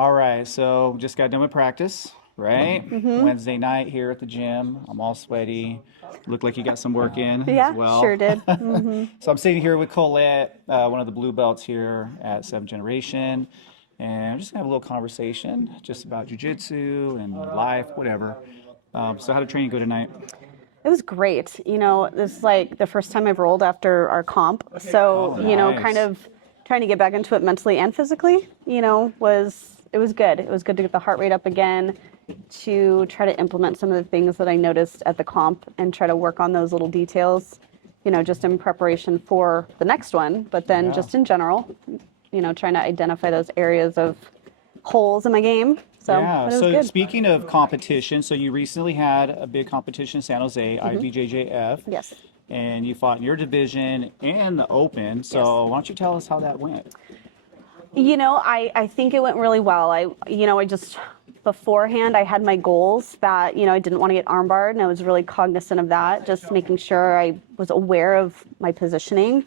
All right, so just got done with practice, right? Mm-hmm. Wednesday night here at the gym. I'm all sweaty. Look like you got some work in Yeah, as well. sure did. Mm-hmm. So I'm sitting here with Collette, one of the blue belts here at 7th Generation, and I'm just gonna have a little conversation just about jiu-jitsu and life, whatever. So how did training go tonight? It was great. This is like the first time I've rolled after our comp. So, Oh, kind nice. of trying to get back into it mentally and physically, it was good. It was good to get the heart rate up again, to try to implement some of the things that I noticed at the comp and try to work on those little details, just in preparation for the next one, but then Yeah. just in general, trying to identify those areas of holes in my game. So, Yeah, but it was so good. speaking of competition, so you recently had a big competition in San Jose, IBJJF, Yes. and you fought in your division and the open. So Yes. why don't you tell us how that went? I think it went really well. I just, beforehand, I had my goals that, I didn't want to get armbarred, and I was really cognizant of that, just making sure I was aware of my positioning,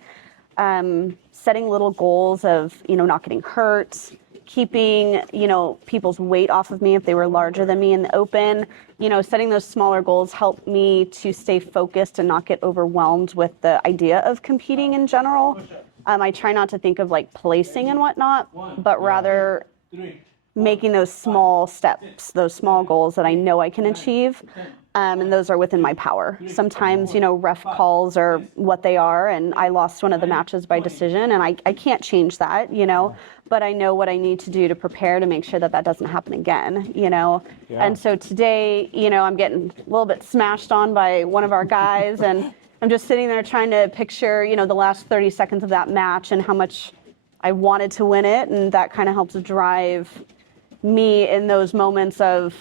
setting little goals of, not getting hurt, keeping, people's weight off of me if they were larger than me in the open. Setting those smaller goals helped me to stay focused and not get overwhelmed with the idea of competing in general. I try not to think of like placing and whatnot, but rather making those small steps, those small goals that I know I can achieve. And those are within my power. Sometimes, ref calls are what they are, and I lost one of the matches by decision, and I can't change that, but I know what I need to do to prepare to make sure that that doesn't happen again, Yeah. And so today, I'm getting a little bit smashed on by one of our guys, and I'm just sitting there trying to picture, the last 30 seconds of that match and how much I wanted to win it, and that kind of helps drive me in those moments of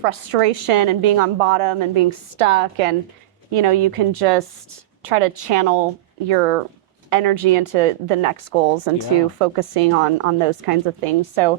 frustration and being on bottom and being stuck, and you can just try to channel your energy into the next goals and Yeah. to focusing on those kinds of things. So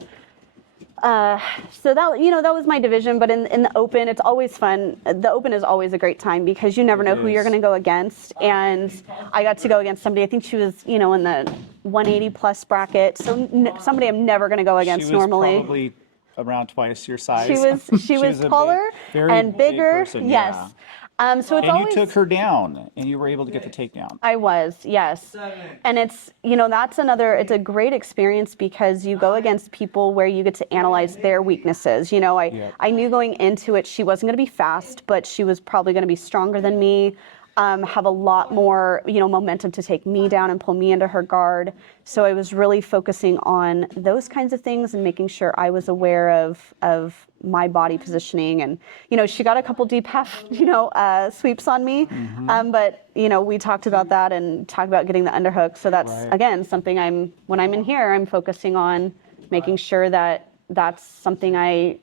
that that was my division, but in the open, it's always fun. The open is always a great time because you never know who you're going to go against, and I got to go against somebody. I think she was in the 180 plus bracket, so somebody I'm never going to go against She was normally. probably around twice your size. She was a taller very and bigger. big person, Yes. yeah. So it's And always. you took her down, and you were able to get the takedown. I was, yes. And it's, it's a great experience because you go against people where you get to analyze their weaknesses. I knew going into it she wasn't going to be fast, but she was probably going to be stronger than me, have a lot more, momentum to take me down and pull me into her guard. So I was really focusing on those kinds of things and making sure I was aware of my body positioning. And, she got a couple deep half, sweeps on me. But, we talked about that and talked about getting the underhook. So that's, Right. again, something when I'm in here, I'm focusing on making sure that that's something I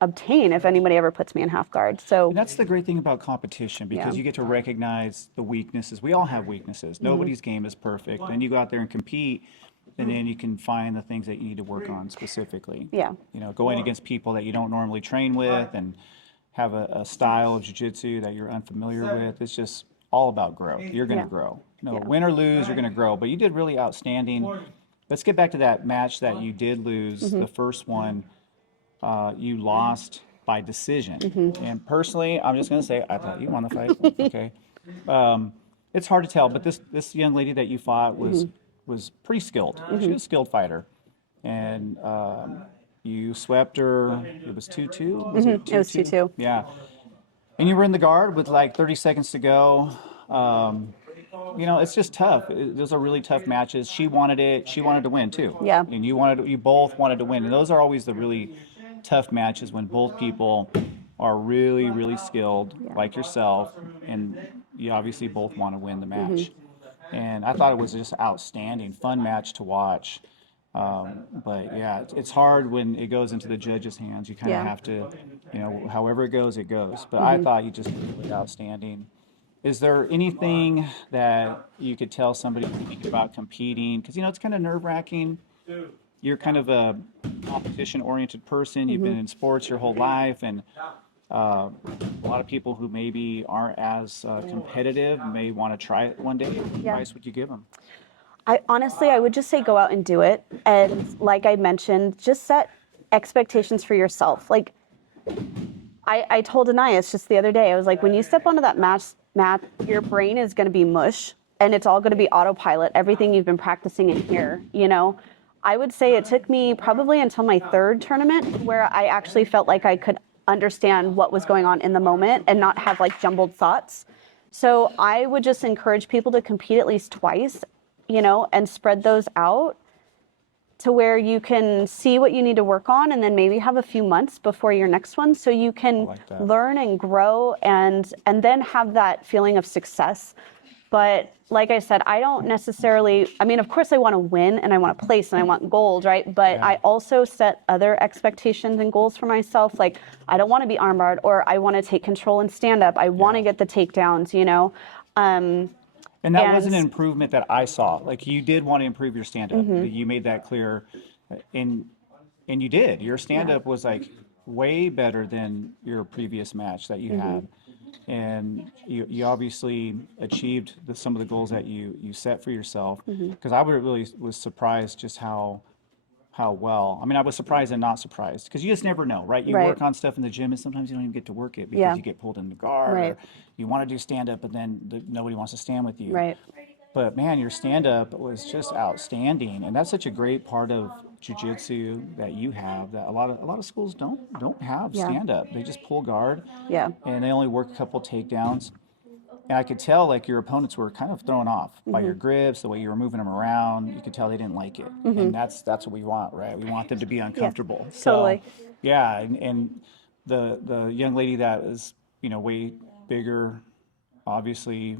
obtain if anybody ever puts me in half guard. So And that's the great thing about competition because Yeah. you get to recognize the weaknesses. We all have weaknesses. Nobody's game is perfect. Then you go out there and compete, and then you can find the things that you need to work on specifically. Yeah. Going against people that you don't normally train with and have a style of jiu-jitsu that you're unfamiliar with. It's just all about growth. You're going to Yeah. grow. Yeah. Win or lose, you're going to grow. But you did really outstanding. Let's get back to that match that you did lose, the first one. You lost by decision. And personally, I'm just going to say, I thought you won the fight. Okay. It's hard to tell, but this young lady that you fought was pretty skilled. She was a skilled fighter. And you swept her, it was 2-2? Was it 2-2? It was 2-2. Yeah. And you were in the guard with like 30 seconds to go. It's just tough. Those are really tough matches. She wanted it. She wanted to win too. Yeah. And you both wanted to win. And those are always the really tough matches when both people are really, really skilled, like yourself, and you obviously both want to win the match. And I thought it was just outstanding, fun match to watch. But yeah, it's hard when it goes into the judges' hands. You kind of have to, however it goes, it goes. But I thought you just did outstanding. Is there anything that you could tell somebody thinking about competing? Because, it's kind of nerve-wracking. You're kind of a competition-oriented person. You've been in sports your whole life, and a lot of people who maybe aren't as competitive may want to try it one day. What advice would you give them? I would just say go out and do it. And like I mentioned, just set expectations for yourself. Like I told Anais just the other day, I was like, when you step onto that mat, your brain is going to be mush and it's all going to be autopilot, everything you've been practicing in here, you know? I would say it took me probably until my third tournament where I actually felt like I could understand what was going on in the moment and not have like jumbled thoughts. So I would just encourage people to compete at least twice, you know, and spread those out to where you can see what you need to work on and then maybe have a few months before your next one so you can learn and grow and then have that feeling of success. But like I said, I don't necessarily, I mean, of course I want to win and I want to place and I want gold, right? But I also set other expectations and goals for myself. Like I don't want to be armbarred, or I want to take control and stand up. I want to get the takedowns, you know? And that was an improvement that I saw. Like you did want to improve your stand-up. You made that clear, and you did. Your stand-up was like way better than your previous match that you had, and you obviously achieved some of the goals that you set for yourself. Because I really was surprised just how well. I mean, I was surprised and not surprised because you just never know, right? You work on stuff in the gym and sometimes you don't even get to work it because you get pulled in the guard. Or you want to do stand-up, but then nobody wants to stand with you. Right. But man, your stand-up was just outstanding, and that's such a great part of jiu-jitsu that you have that a lot of schools don't have stand-up. They just pull guard. And they only work a couple takedowns. And I could tell like your opponents were kind of thrown off by your grips, the way you were moving them around. You could tell they didn't like it. And that's what we want, right? We want them to be uncomfortable. So, totally. Yeah, and the young lady that is, you know, way bigger, obviously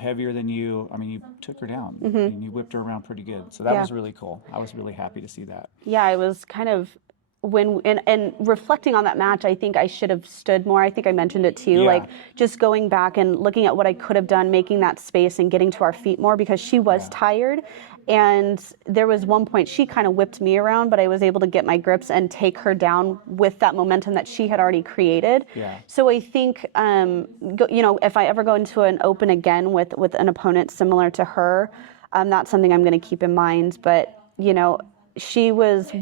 heavier than you, I mean, you took her down and you whipped her around pretty good. So that was really cool. I was really happy to see that. Yeah, I was kind of and reflecting on that match, I think I should have stood more. I think I mentioned it to you, like just going back and looking at what I could have done, making that space and getting to our feet more because she was tired. And there was one point she kind of whipped me around, but I was able to get my grips and take her down with that momentum that she had already created. So I think, you know, if I ever go into an open again with an opponent similar to her, that's something I'm going to keep in mind. But, you know, she was,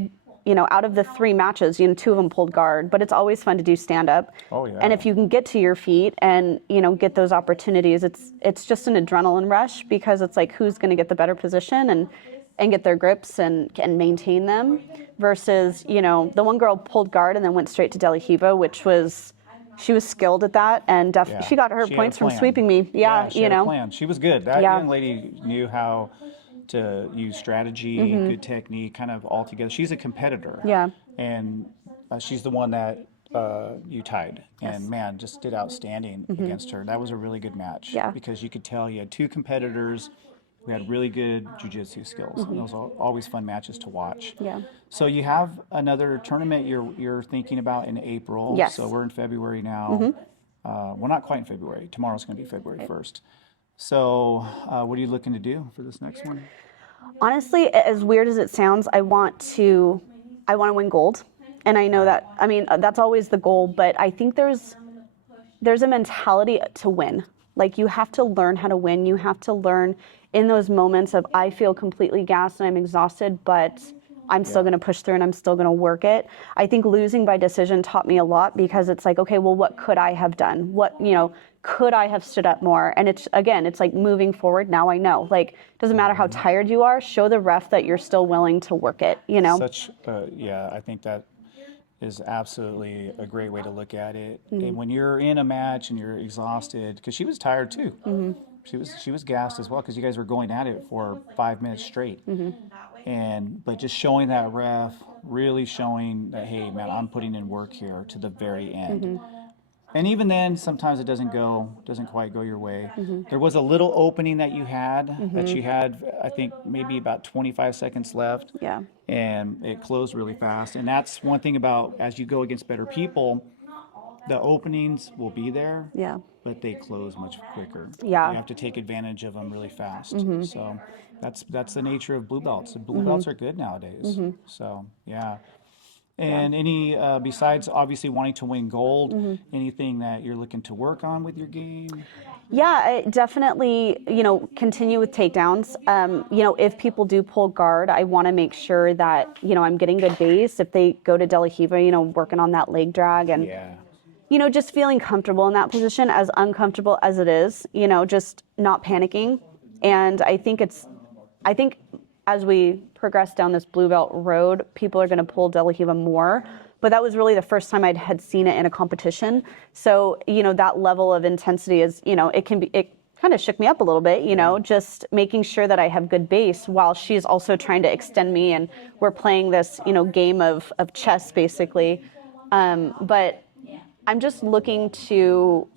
you know, out of the 3 matches, you know, 2 of them pulled guard, but it's always fun to do stand up. And if you can get to your feet and, you know, get those opportunities, it's just an adrenaline rush because it's like, who's going to get the better position and get their grips and maintain them versus, you know, the one girl pulled guard and then went straight to Delahiva, which was, she was skilled at that and she got her points from sweeping me. She you had a know, plan. She was good. That young lady knew how to use strategy, good technique, kind of all together. She's a competitor. And she's the one that you tied. And man, just did outstanding against her. That was a really good match because you could tell you had 2 competitors who had really good jiu-jitsu skills. And those are always fun matches to watch. So you have another tournament you're thinking about in April. So we're in February now. Well, not quite in February. Tomorrow's going to be February 1st. So what are you looking to do for this next one? Honestly, as weird as it sounds, I want to win gold. And I know that, I mean, that's always the goal, but I think there's a mentality to win. Like you have to learn how to win. You have to learn in those moments of I feel completely gassed and I'm exhausted, but I'm still going to push through and I'm still going to work it. I think losing by decision taught me a lot because it's like, okay, well, what could I have done? What, you know, could I have stood up more? And it's like moving forward. Now I know, like, doesn't matter how tired you are, show the ref that you're still willing to work it, you know? I think that is absolutely a great way to look at it. And when you're in a match and you're exhausted, because she was tired too. She was gassed as well because you guys were going at it for 5 minutes straight. But just showing that ref, really showing that, hey man, I'm putting in work here to the very end. And even then, sometimes it doesn't quite go your way. There was a little opening that you had, I think maybe about 25 seconds left. And it closed really fast. And that's one thing about, as you go against better people, the openings will be there, but they close much quicker. You have to take advantage of them really fast. So that's the nature of blue belts. Blue belts are good nowadays. So, yeah. And any, besides obviously wanting to win gold, anything that you're looking to work on with your game? Yeah, I definitely, continue with takedowns. If people do pull guard, I want to make sure that, I'm getting good base. If they go to De La Riva, working on that leg drag and, just feeling comfortable in that position, as uncomfortable as it is, just not panicking. And I think as we progress down this blue belt road, people are going to pull De La Riva more. But that was really the first time I had seen it in a competition. So, that level of intensity is, it kind of shook me up a little bit, just making sure that I have good base while she's also trying to extend me. And we're playing this, game of chess, basically. But I'm just looking to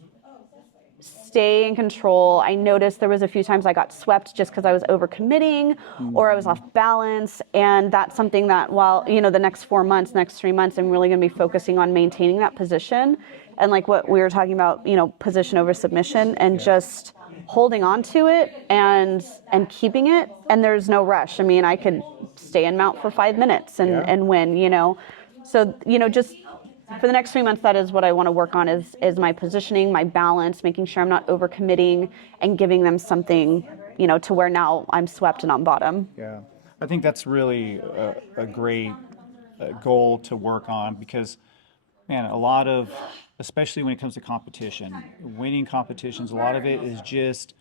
stay in control. I noticed there was a few times I got swept just because I was overcommitting or I was off balance. And that's something that while, the next 4 months, next 3 months, I'm really going to be focusing on maintaining that position. And like what we were talking about, position over submission and just holding on to it and keeping it. And there's no rush. I mean, I could stay in mount for 5 minutes and win, So, just for the next 3 months, that is what I want to work on is my positioning, my balance, making sure I'm not overcommitting and giving them something, to where now I'm swept and on bottom. Yeah, I think that's really a great goal to work on because, man, a lot of, especially when it comes to competition, winning competitions, a lot of it is just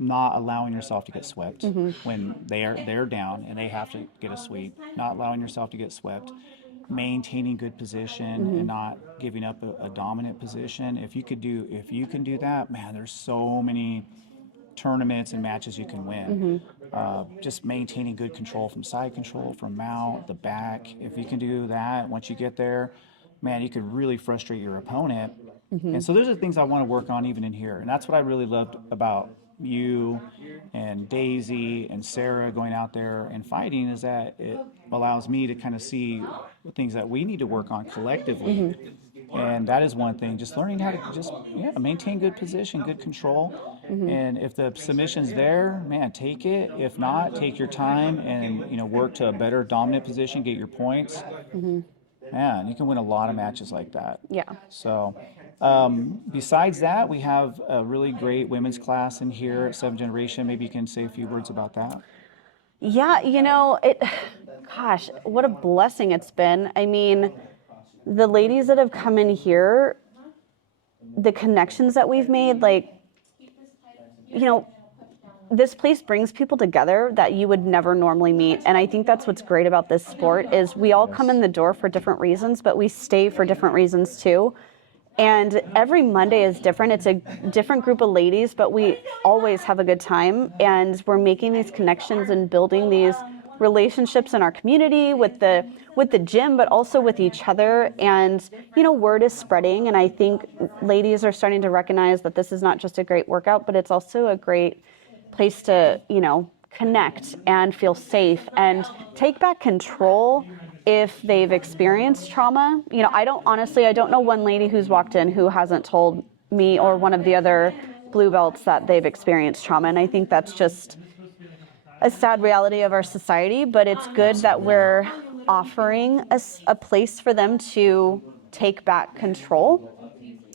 not allowing yourself to get swept when they're down and they have to get a sweep, not allowing yourself to get swept, maintaining good position and not giving up a dominant position. If you can do that, man, there's so many tournaments and matches you can win. Just maintaining good control from side control, from mount, the back. If you can do that, once you get there, man, you could really frustrate your opponent. And so those are the things I want to work on even in here. And that's what I really loved about you and Daisy and Sarah going out there and fighting, is that it allows me to kind of see the things that we need to work on collectively. And that is one thing, just learning how to just maintain good position, good control. And if the submission's there, man, take it. If not, take your time and work to a better dominant position, get your points. Man, you can win a lot of matches like that. Yeah. So besides that, we have a really great women's class in here at 7th Generation. Maybe you can say a few words about that. Yeah, gosh, what a blessing it's been. I mean, the ladies that have come in here, the connections that we've made, this place brings people together that you would never normally meet. And I think that's what's great about this sport is we all come in the door for different reasons, but we stay for different reasons too. And every Monday is different. It's a different group of ladies, but we always have a good time. And we're making these connections and building these relationships in our community with the gym, but also with each other. And, word is spreading. And I think ladies are starting to recognize that this is not just a great workout, but it's also a great place to, connect and feel safe and take back control if they've experienced trauma. I don't know one lady who's walked in who hasn't told me or one of the other blue belts that they've experienced trauma. And I think that's just a sad reality of our society, but it's good that we're offering a place for them to take back control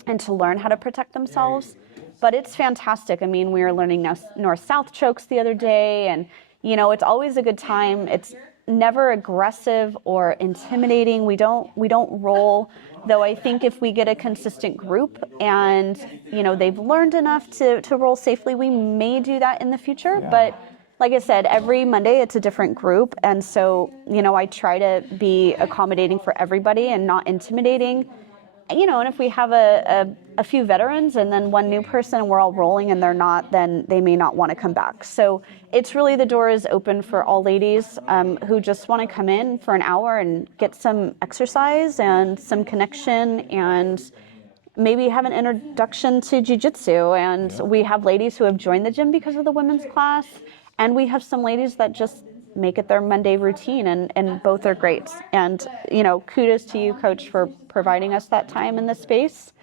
and to learn how to protect themselves. But it's fantastic. I mean, we were learning north-south chokes the other day, and, it's always a good time. It's never aggressive or intimidating. We don't roll, though I think if we get a consistent group and, they've learned enough to roll safely, we may do that in the future. Yeah. But like I said, every Monday it's a different group. And so, I try to be accommodating for everybody and not intimidating. And if we have a few veterans and then one new person and we're all rolling and they're not, then they may not want to come back. So it's really, the door is open for all ladies who just want to come in for an hour and get some exercise and some connection and maybe have an introduction to jiu-jitsu. And we have ladies who have joined the gym because of the women's class. And we have some ladies that just make it their Monday routine, and both are great. And, kudos to you, Coach, for providing us that time in this space.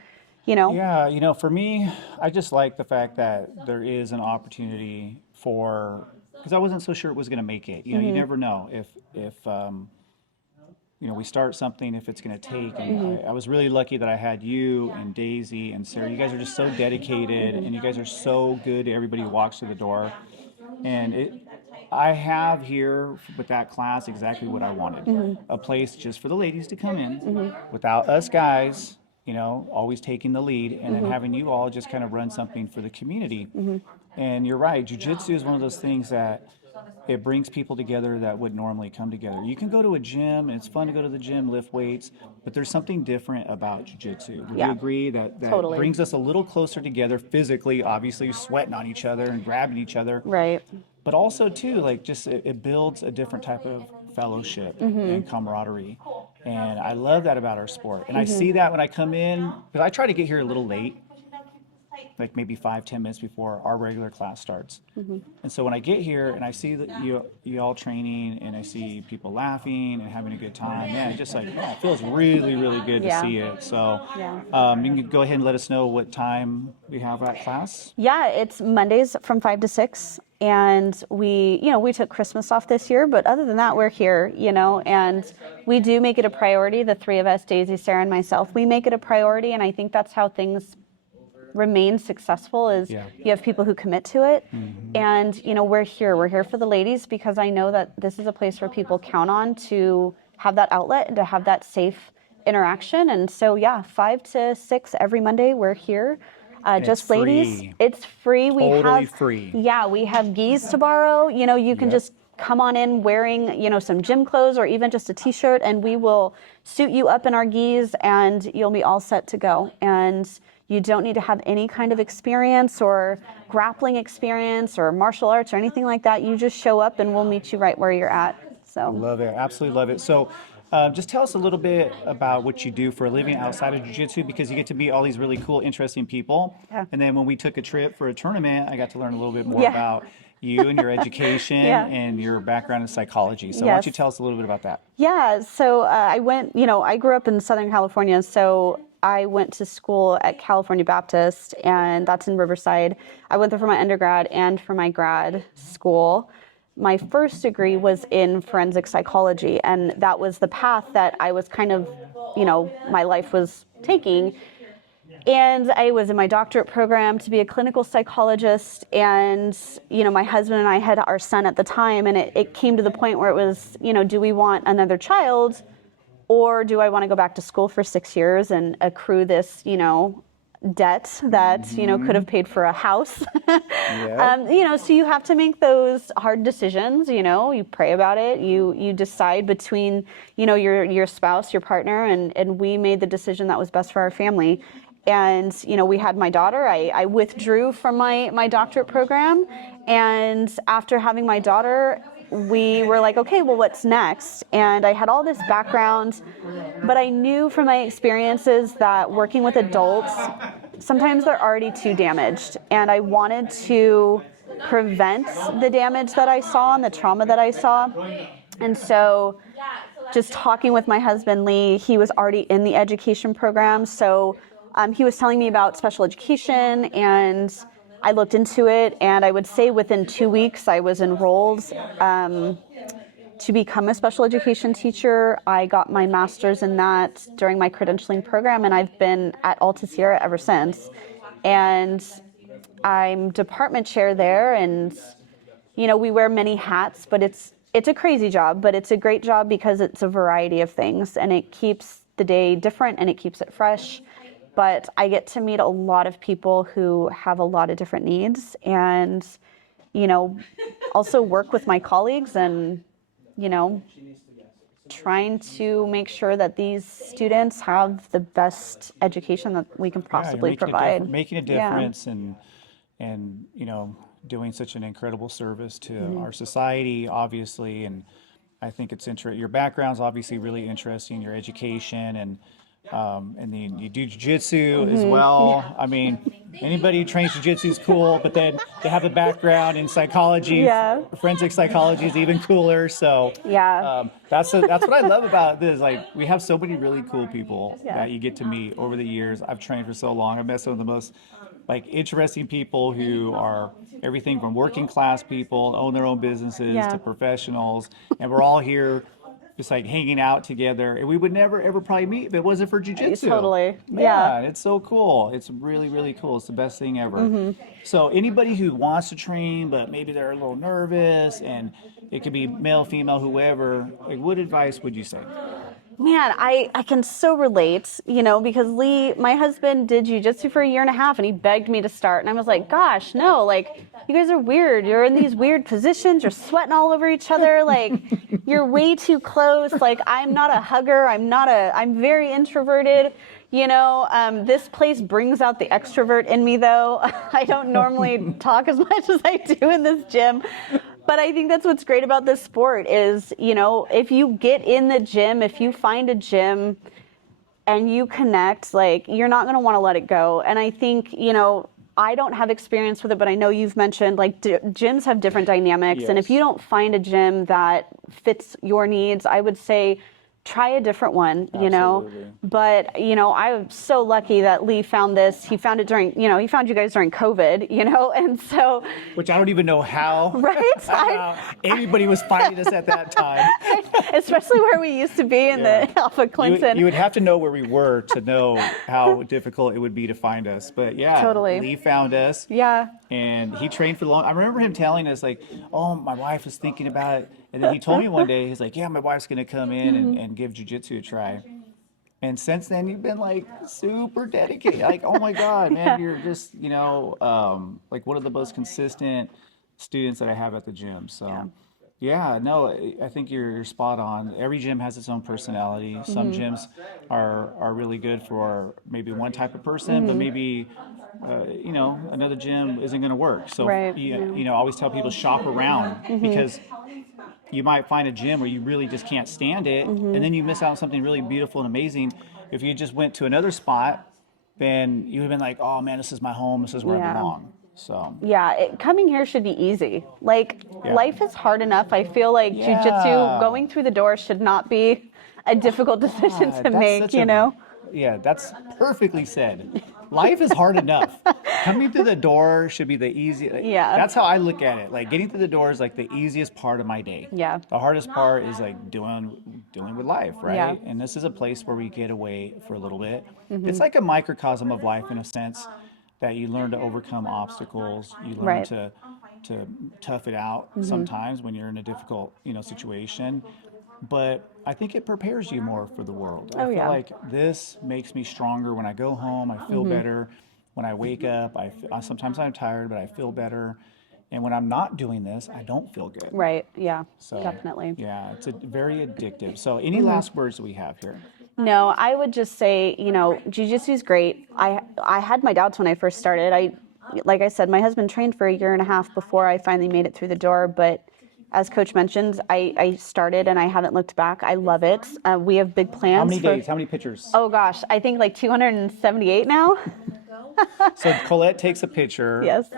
Yeah, for me, I just like the fact that there is an opportunity because I wasn't so sure it was going to make it. You never know if we start something if it's going to take. And I was really lucky that I had you and Daisy and Sarah. You guys are just so dedicated, and you guys are so good to everybody who walks through the door. And I have here with that class exactly what I wanted. A place just for the ladies to come in without us guys, always taking the lead, and then having you all just kind of run something for the community. And you're right, jiu-jitsu is one of those things that it brings people together that would normally come together. You can go to a gym, and it's fun to go to the gym, lift weights, but there's something different about jiu-jitsu. Would you agree that Totally. brings us a little closer together physically, obviously sweating on each other and grabbing each other? Right. But also, too, like just it builds a different type of fellowship and camaraderie. And I love that about our sport. And I see that when I come in, because I try to get here a little late, like maybe 5-10 minutes before our regular class starts. And so when I get here and I see that you all training, and I see people laughing and having a good time, man, just like, it feels really, really good to see it. So you can go ahead and let us know what time we have that class. Yeah, it's Mondays from 5 to 6. And we took Christmas off this year, but other than that, we're here, and we do make it a priority. The three of us, Daisy, Sarah, and myself, we make it a priority. And I think that's how things remain successful is you have people who commit to it. And, we're here for the ladies, because I know that this is a place where people count on to have that outlet and to have that safe interaction. And so, 5 to 6 every Monday, we're here. Just ladies, free. It's free. We Totally have free. Yeah, we have gis to borrow. You can just come on in wearing, some gym clothes or even just a t-shirt, and we will suit you up in our gis, and you'll be all set to go. And you don't need to have any kind of experience or grappling experience or martial arts or anything like that. You just show up and we'll meet you right where you're at. So Love it. Absolutely love it. So just tell us a little bit about what you do for a living outside of jiu-jitsu, because you get to meet all these really cool, interesting people. And then when we took a trip for a tournament, I got to learn a little bit more about you and your education and your background in psychology. So why don't you tell us a little bit about that? Yeah, so I went, I grew up in Southern California, so I went to school at California Baptist, and that's in Riverside. I went there for my undergrad and for my grad school. My first degree was in forensic psychology, and that was the path that I was kind of, my life was taking. And I was in my doctorate program to be a clinical psychologist, and, my husband and I had our son at the time, and it came to the point where it was, do we want another child, or do I want to go back to school for 6 years and accrue this, debt that could have paid for a house. So you have to make those hard decisions. You pray about it, you decide between your spouse, your partner, and we made the decision that was best for our family. And we had my daughter. I withdrew from my doctorate program, and after having my daughter, we were like, okay, well, what's next? And I had all this background, but I knew from my experiences that working with adults, sometimes they're already too damaged. And I wanted to prevent the damage that I saw and the trauma that I saw. And so just talking with my husband, Lee, he was already in the education program. So he was telling me about special education, and I looked into it, and I would say within 2 weeks I was enrolled to become a special education teacher. I got my master's in that during my credentialing program, and I've been at Alta Sierra ever since. And I'm department chair there, and we wear many hats, but it's a crazy job, but it's a great job because it's a variety of things, and it keeps the day different and it keeps it fresh. But I get to meet a lot of people who have a lot of different needs, and, also work with my colleagues and, trying to make sure that these students have the best education that we can possibly provide. Making a difference and doing such an incredible service to our society, obviously. And I think it's interesting. Your background's obviously really interesting, your education, and then you do jiu-jitsu as well. I mean, anybody who trains jiu-jitsu is cool, but then to have a background in psychology, forensic psychology is even cooler. So that's what I love about this. Like, we have so many really cool people that you get to meet over the years. I've trained for so long. I've met some of the most interesting people who are everything from working class people, own their own businesses, to professionals, and we're all here just like hanging out together. And we would never ever probably meet if it wasn't for jiu-jitsu. Totally. Yeah, it's so cool. It's really, really cool. It's the best thing ever. So anybody who wants to train, but maybe they're a little nervous, and it could be male, female, whoever, like, what advice would you say? Man, I can so relate, you know, because Lee, my husband, did jiu-jitsu for 1.5 years, and he begged me to start. And I was like, gosh, no, like, you guys are weird. You're in these weird positions. You're sweating all over each other. Like, you're way too close. Like, I'm not a hugger. I'm very introverted. You know, this place brings out the extrovert in me, though. I don't normally talk as much as I do in this gym. But I think that's what's great about this sport is, you know, if you get in the gym, if you find a gym and you connect, like, you're not going to want to let it go. And I think, you know, I don't have experience with it, but I know you've mentioned, like, gyms have different dynamics. Yes. And if you don't find a gym that fits your needs, I would say try a different one, you know. Absolutely. But, you know, I'm so lucky that Lee found this. He found it during, you know, he found you guys during COVID, you know, and so. Which I don't even know how. Right? Anybody was finding us at that time. Especially where we used to be in the Alpha Clinton. You would have to know where we were to know how difficult it would be to find us. But yeah, Totally. Lee found us. Yeah. And he trained for long. I remember him telling us, like, oh, my wife was thinking about it. And then he told me one day, he's like, yeah, my wife's going to come in and give jiu-jitsu a try. And since then, you've been, like, super dedicated. Like, oh, my God, man, you're just, you know, like, one of the most consistent students that I have at the gym. So, yeah, no, I think you're spot on. Every gym has its own personality. Some gyms are really good for maybe one type of person, but maybe, you know, another gym isn't going to work. So, Right. you know, I always tell people shop around because you might find a gym where you really just can't stand it, and then you miss out on something really beautiful and amazing. If you just went to another spot, then you would have been like, oh, man, this is my home. This is where I belong. So Yeah, coming here should be easy. Like, life is hard enough. I feel like jiu-jitsu, going through the door should not be a difficult decision to that's make, such you a- know? Yeah, that's perfectly said. Life is hard enough. Coming through the door should be the easy. Yeah. That's how I look at it. Like, getting through the door is like the easiest part of my day. Yeah. The hardest part is like dealing with life, right? Yeah. And this is a place where we get away for a little bit. It's like a microcosm of life in a sense, that you learn to overcome obstacles. You learn Right. to tough it out sometimes when you're in a difficult, you know, situation. But I think it prepares you more for the world. I feel like this makes me stronger when I go home. I feel better when I wake up. Sometimes I'm tired, but I feel better. And when I'm not doing this, I don't feel good. Right, yeah, So, definitely. Yeah, it's very addictive. So any last words that we have here? No, I would just say, you know, jiu-jitsu is great. I had my doubts when I first started. Like I said, my husband trained for 1.5 years before I finally made it through the door. But as Coach mentioned, I started and I haven't looked back. I love it. We have big plans. How many days? How many pictures? Oh gosh, I think like 278 now. So Collette takes a picture Yes.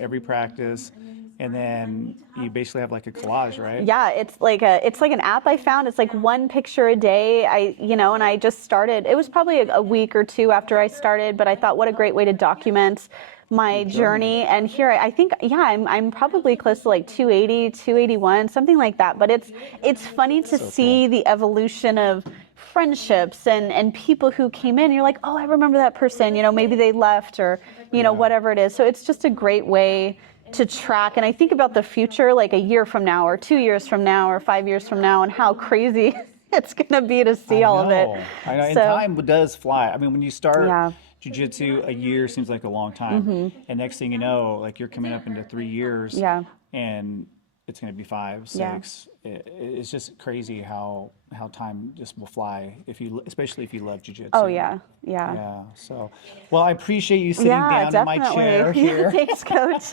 every practice, and then you basically have like a collage, right? Yeah, it's like an app I found. It's like one picture a day. And I just started. It was probably a week or two after I started, but I thought, what a great way to document my journey. And here, I think, I'm probably close to like 280, 281, something like that. But it's funny to see the evolution of friendships and people who came in. You're like, oh, I remember that person. You know, maybe they left or, you know, whatever it is. So it's just a great way to track. And I think about the future, like a year from now or 2 years from now or 5 years from now, and how crazy it's going to be to see all of it. I know. And So- time does fly. I mean, when you start Yeah. jiu-jitsu, a year seems like a long time. And next thing you know, like, you're coming up into 3 years. Yeah. And it's going to be 5, 6. Yeah. It's just crazy how time just will fly, especially if you love jiu-jitsu. Oh, yeah. Yeah. So, well, I appreciate you sitting down definitely. in my chair here. Thanks, Coach.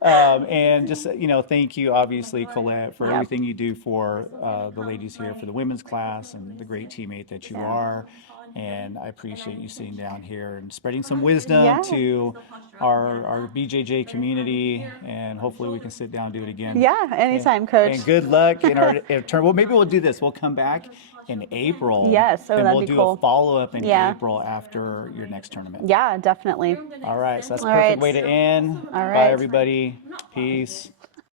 And just, you know, thank you, obviously, Collette, for Yep. everything you do for the ladies here, for the women's class, and the great teammate that you are. And I appreciate you sitting down here and spreading some wisdom Yeah. to our BJJ community. And hopefully we can sit down and do it again. Yeah, anytime, Coach. And good luck in our turn. Well, maybe we'll do this. We'll come back in April. Yes, and that'd we'll be do cool. a follow-up in Yeah. April after your next tournament. Yeah, definitely. All right, so that's a All perfect right. way to end. All Bye, right. everybody. Peace.